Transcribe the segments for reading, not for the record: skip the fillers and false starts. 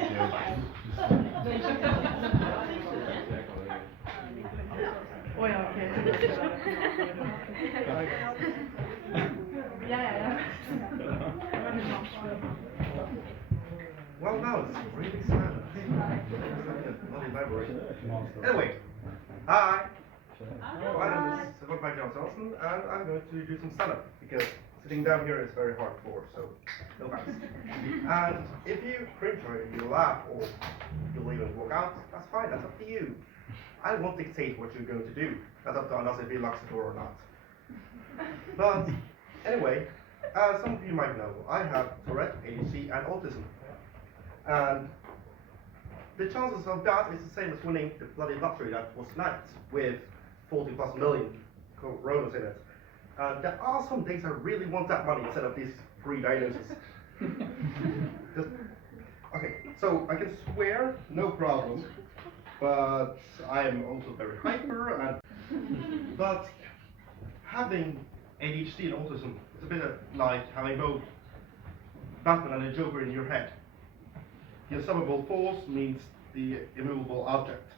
Oh ja, okay. Ja, ja, ja. Well, now it's really silent. It's like a bloody library. Anyway, hi. My name is Wolfgang Johnson, and I'm going to do some stand-up because sitting down here is very hardcore, so no thanks. And if you cringe or you laugh or you leave and walk out, that's fine, that's up to you. I won't dictate what you're going to do. That's up to us if he locks the door or not. But anyway, as some of you might know, I have Tourette, ADHD, and autism. And the chances of that is the same as winning the bloody lottery that was tonight with 40 plus million coronas in it. And there are some days I really want that money instead of these free diagnoses. Okay, so I can swear, no problem, but I am also very hyper, and but having ADHD and autism is a bit like having both Batman and a Joker in your head. The unstoppable force means the immovable object.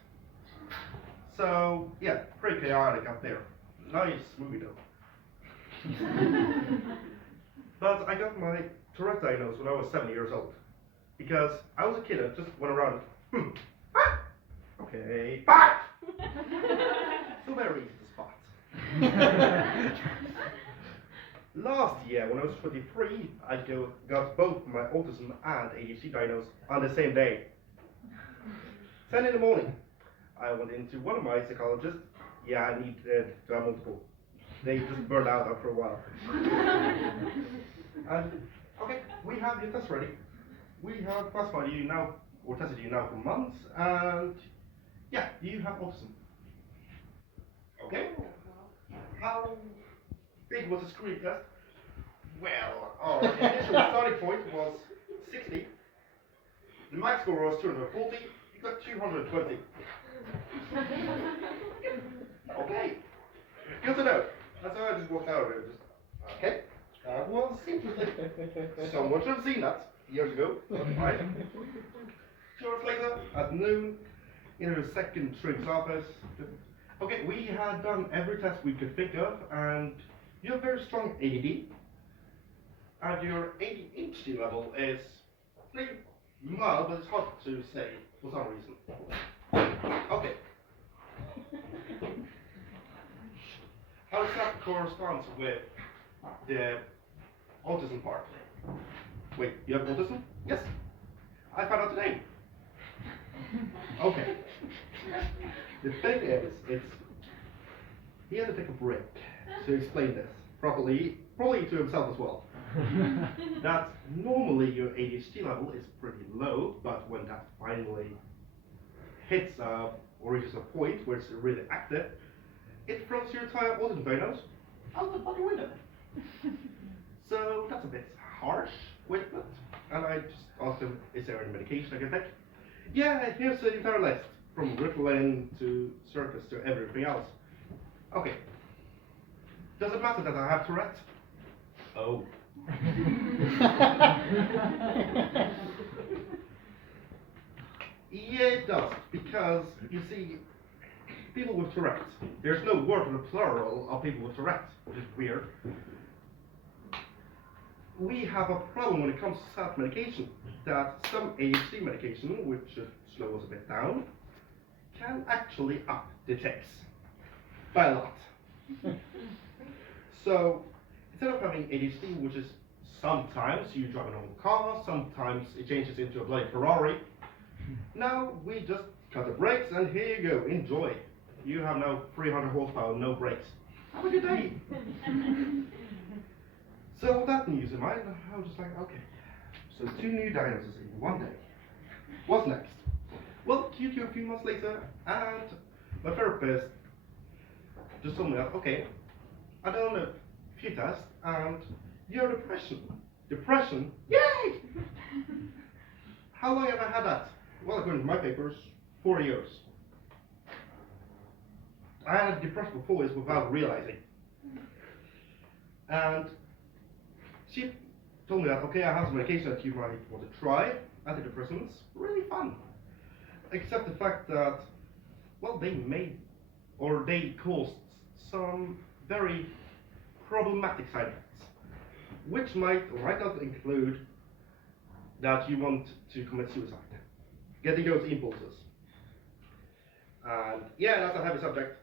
So, yeah, pretty chaotic out there. Nice movie though. But I got my Tourette diagnosed when I was 7 years old. Because I was a kid and just went around, okay, back! So very easy to spot. Last year, when I was 23, I got both my autism and ADHD diagnosed on the same day. 10 in the morning, I went into one of my psychologists. Yeah, I need to have multiple. They just burned out after a while. And, okay, we have your test ready. We have classified you now, or tested you now for months, and yeah, you have autism. Okay? How big was the screen test? Well, our initial starting point was 60. The max score was 240. You got 220. Okay. Good to know. That's how I just walked out of it. Just, okay. That was interesting. Someone should have seen that years ago. That's fine. 2 hours later, at noon, in the second shrink's office. Okay, we had done every test we could think of, and you have very strong ADD, and your ADHD level is pretty mild, but it's hard to say for some reason. Okay. How does that correspond with the autism part? Wait, you have autism? Yes. I found out today. Okay. The thing is, he had to take a break to explain this properly, probably to himself as well. That normally your ADHD level is pretty low, but when that finally hits or reaches a point where it's really active, it throws your entire autism diagnosis out the fucking window. So that's a bit harsh with it. And I just asked him, is there any medication I can take? Yeah, here's the entire list, from Ritalin to Circus to everything else. Okay. Does it matter that I have Tourette? Oh. Yeah, it does, because you see, people with Tourette, there's no word for the plural of people with Tourette, which is weird. We have a problem when it comes to self-medication, that some ADHD medication, which should slow us a bit down, can actually up the tics by a lot. So instead of having ADHD, which is sometimes you drive a normal car, sometimes it changes into a bloody Ferrari, now we just cut the brakes and here you go, enjoy. You have now 300 horsepower, no brakes. Have a good day. So with that news in mind, I was just like, okay, so 2 new diagnoses in one day. What's next? Well, a few months later, and my therapist just told me that, okay, I done a few tests, and you have depression. Depression? Yay! How long have I had that? Well, according to my papers, 4 years. I had depression for 4 years without realizing. And she told me that, okay, I have some medication that you might want to try. antidepressants really fun. Except the fact that, well, they caused some very problematic side effects, which might or might not include that you want to commit suicide, getting those impulses. And yeah, that's a heavy subject.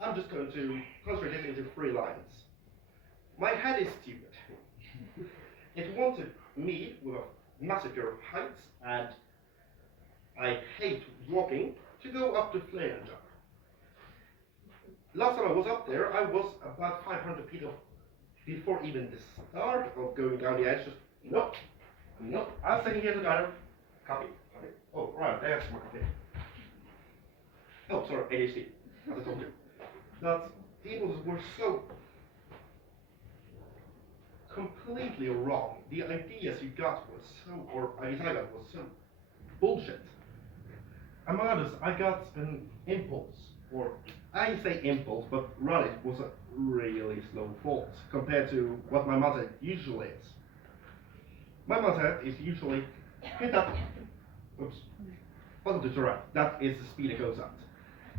I'm just going to concentrate this into 3 lines. My head is stupid. It wanted me with a massive fear of heights, and I hate walking, to go up to Fleirja. Last time I was up there, I was about 500 feet up before even the start of going down the edge. Just, nope. I'm sitting here to gather. Copy. Oh, right, there's my copy. Oh, sorry, ADHD, as I told you. That people were so completely wrong. The ideas you got was so, or ideas I got was so bullshit. Among others, I got an impulse, or I say impulse, but running was a really slow fault compared to what my mother usually is. My mother is usually hit that, button to the right. That is the speed it goes at.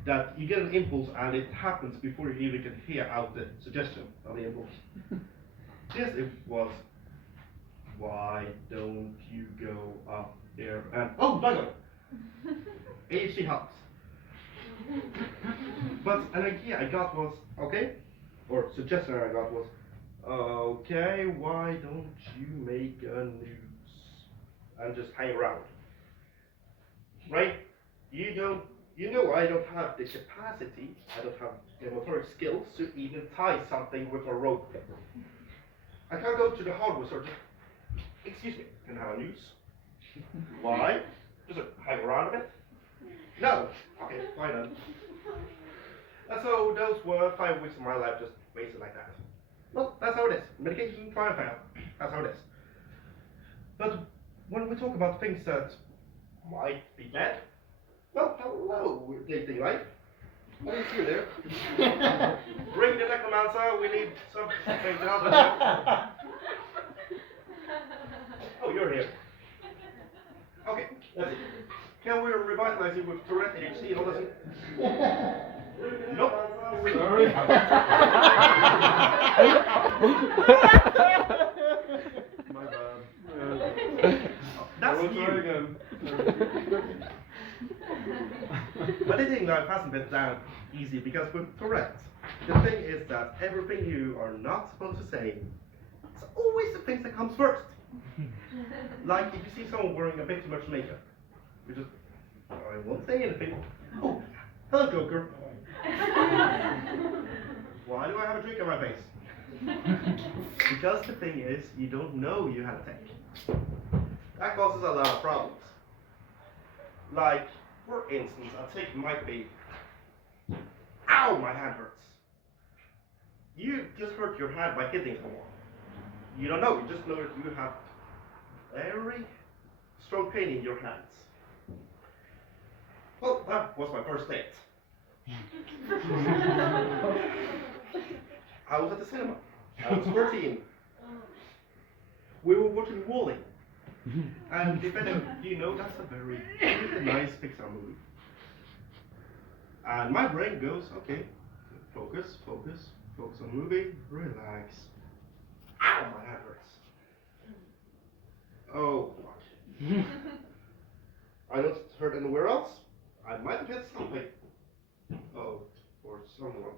That you get an impulse and it happens before you even can hear out the suggestion of the impulse. This it was, why don't you go up there and, oh, by the way, ADHD helps. But an idea I got was, okay, or suggestion I got was, okay, why don't you make a noose and just hang around? Right? You know I don't have the capacity, I don't have the motoric skills to even tie something with a rope. I can't go to the hardware store, excuse me, can I have a noose? Why? Just hang around a bit? No. Okay, fine then. And so those were 5 weeks of my life just wasted like that. Well, that's how it is. Medication, try and fail. That's how it is. But when we talk about things that might be bad, well, hello, dating life. What is you there? Bring the necromancer, we need something to help us out. Oh, you're here. Okay, that's it. Can we revitalize you with Tourette, ADHD, and all this? Nope. Sorry. My bad. That's you. Again. But dating life hasn't been that easy because with Tourette, the thing is that everything you are not supposed to say, it's always the things that comes first. Like if you see someone wearing a bit too much makeup, you just, I won't say anything. Oh, hello, Joker. Why do I have a drink on my face? Because the thing is, you don't know you had a tank. That causes a lot of problems. Like, for instance, a tick might be, ow, my hand hurts. You just hurt your hand by hitting someone. You don't know, you just know that you have very strong pain in your hands. Well, that was my first date. I was at the cinema. I was 13. We were watching WALL-E. And if any of you know, that's a very nice Pixar movie. And my brain goes, okay, focus on movie, relax. Ow, my hand hurts. Oh, fuck. I don't hurt anywhere else. I might have hit something. Oh, or someone.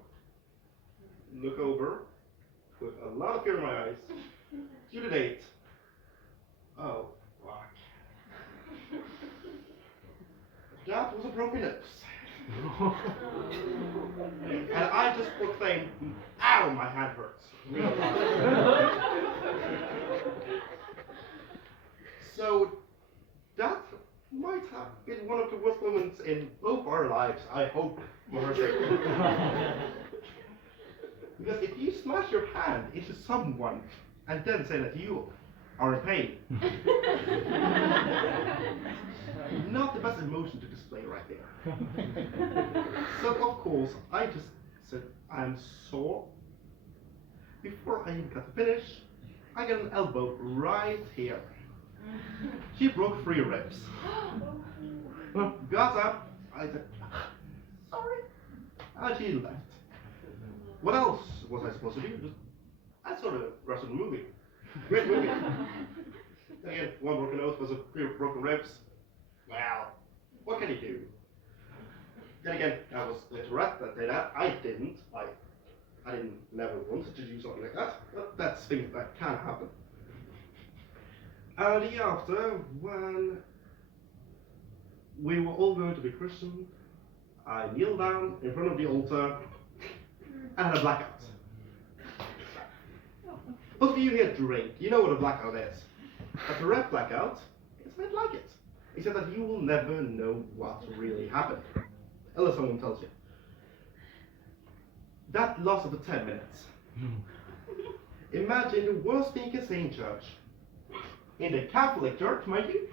Look over, with a lot of fear in my eyes, to the date. Oh, fuck. That was a broken nose. And I just proclaimed, ow, my hand hurts. So, that might have been one of the worst moments in both our lives, I hope, for her sake. Because if you smash your hand into someone and then say that you are in pain, not the best emotion to display right there. So of course, I just said, I'm sore. Before I even got to finish, I got an elbow right here. He broke 3 ribs. Got up, I said, sorry, and he left. What else was I supposed to do? I saw the rest of the movie. Great movie. Again, 1 broken nose was a 3 broken ribs. Well, what can you do? Then again, that was the Tourette that did that. I didn't. I didn't never wanted to do something like that. But that's things that can happen. And the year after, when we were all going to be christened, I kneeled down in front of the altar and had a blackout. Most of you here drink, you know what a blackout is. A Tourette blackout is a bit like it, except that you will never know what really happened, unless someone tells you. That lasted for 10 minutes. Imagine the worst thing you can say in church. In the Catholic church, mind you,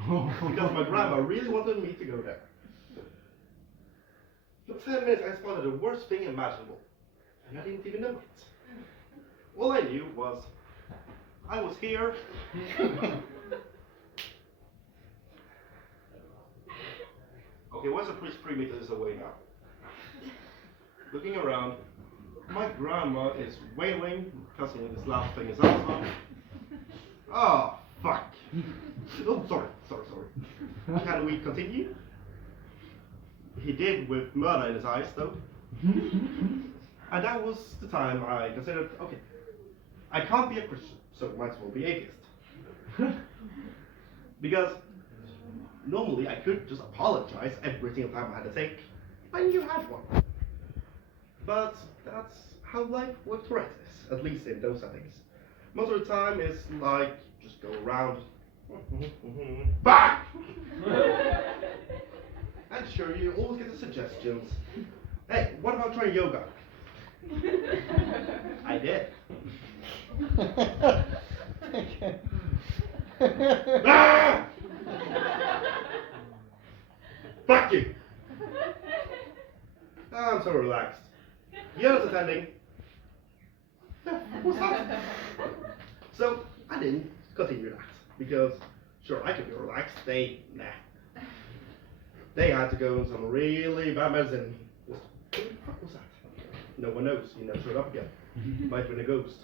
because my grandma really wanted me to go there. For 10 minutes I spotted the worst thing imaginable, and I didn't even know it. All I knew was, I was here. Okay, where's the priest 3 meters away now? Looking around, my grandma is wailing, cussing this last thing is awesome. Oh, fuck. Oh, sorry. Can we continue? He did with murder in his eyes, though. And that was the time I considered, okay, I can't be a Christian, so might as well be atheist. Because normally I could just apologize every single time I had a sick, and you had one. But that's how life with Tourette is, at least in those settings. Most of the time it's like, just go around, back! And sure, you always get the suggestions. Hey, what about trying yoga? I did. Ah! Fuck you! I'm so relaxed. You're not attending. What's that? So I didn't continue that because sure I could be relaxed. Nah. They had to go on some really bad medicine. What the fuck was that? No one knows. He never showed up again. Might have been a ghost.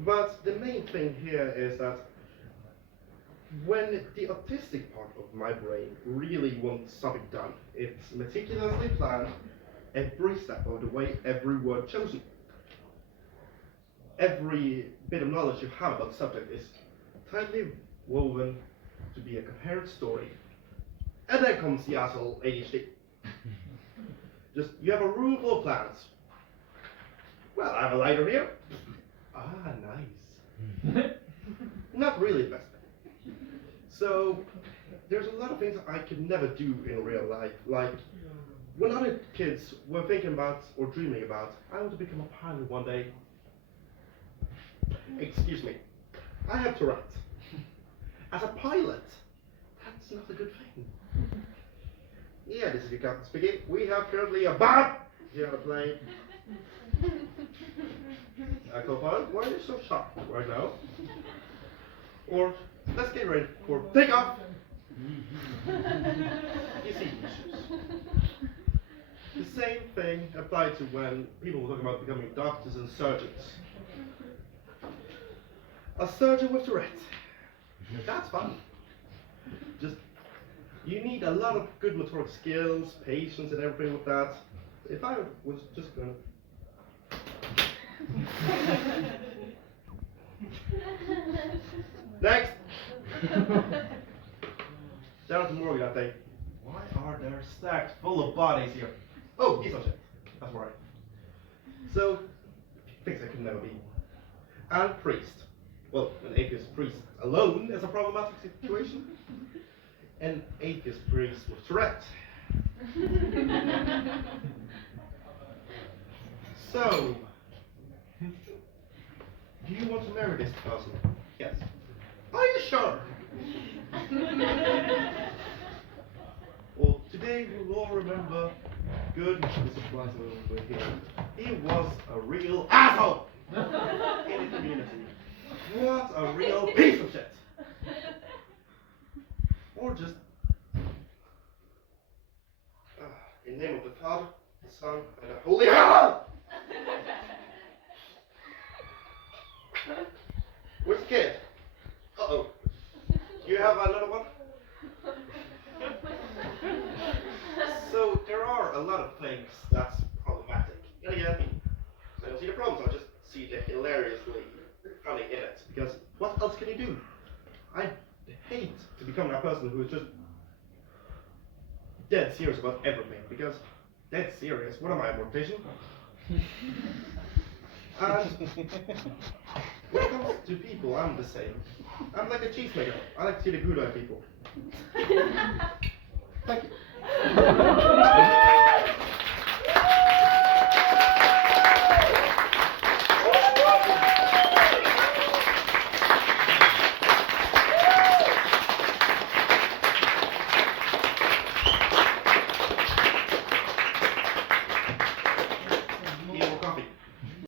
But the main thing here is that when the autistic part of my brain really wants something done, it's meticulously planned every step of the way, every word chosen. Every bit of knowledge you have about the subject is tightly woven to be a coherent story. And then comes the asshole ADHD. Just, you have a room full of plants. Well, I have a lighter here. Ah, nice. Not really the best thing. So, there's a lot of things I could never do in real life. Like, when other kids were thinking about, or dreaming about, I want to become a pilot one day. Excuse me, I have Tourette. As a pilot, that's not a good thing. Yeah, this is your captain speaking. We have currently a bomb here on the plane. Co-pilot, why are you so shocked right now? Or, let's get ready for takeoff. You see issues. The same thing applied to when people were talking about becoming doctors and surgeons. A surgeon with Tourette. That's fun. Just, you need a lot of good motoric skills, patience and everything with that. If I was just gonna... Next! Down at the morgue that day. Why are there stacks full of bodies here? Oh, he's on shit. That's right. So, things I could never be. And priest. Well, an atheist priest alone is a problematic situation. An atheist priest with Tourette. So, do you want to marry this person? Yes. Are you sure? Well, today we will all remember good Mr. Blythe over here. He was a real asshole in the community. What a real piece of shit. or just in the name of the Father, the Son, and the Holy Ghost. Where's the kid? Uh-oh. You have another one? So there are a lot of things that's problematic. And again, I don't see the problems, I just see the hilariously funny in it. Because what else can you do? I hate to become that person who is just dead serious about everything. Because dead serious, what am I, a mortician? And when it comes to people, I'm the same. I'm like a cheesemaker. I like to see the good eye people. Thank you.